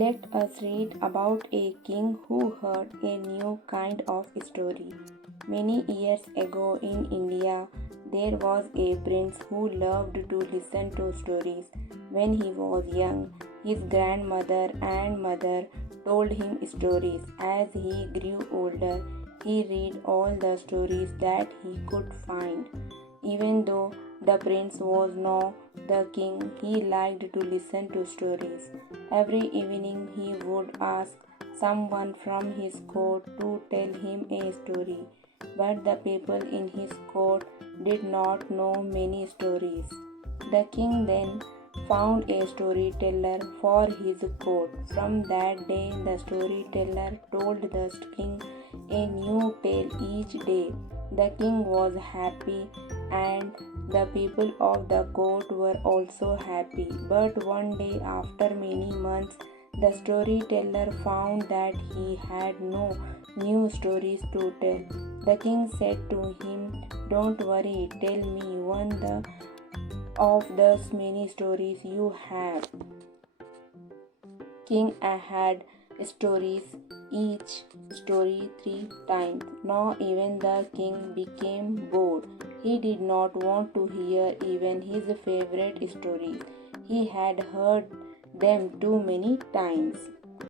Let us read about a king who heard a new kind of story. Many years ago in India, there was a prince who loved to listen to stories. When he was young, his grandmother and mother told him stories. As he grew older, he read all the stories that he could find. Even though the prince was no the king, he liked to listen to stories. Every evening he would ask someone from his court to tell him a story. But the people in his court did not know many stories. The king then found a storyteller for his court. From that day, the storyteller told the king a new tale each day. The king was happy and the people of the court were also happy. But one day, after many months, the storyteller found that he had no new stories to tell. The king said to him, "Don't worry, tell me of those many stories you have." King had stories, each story 3 times. Now even the king became bored. He did not want to hear even his favorite stories. He had heard them too many times.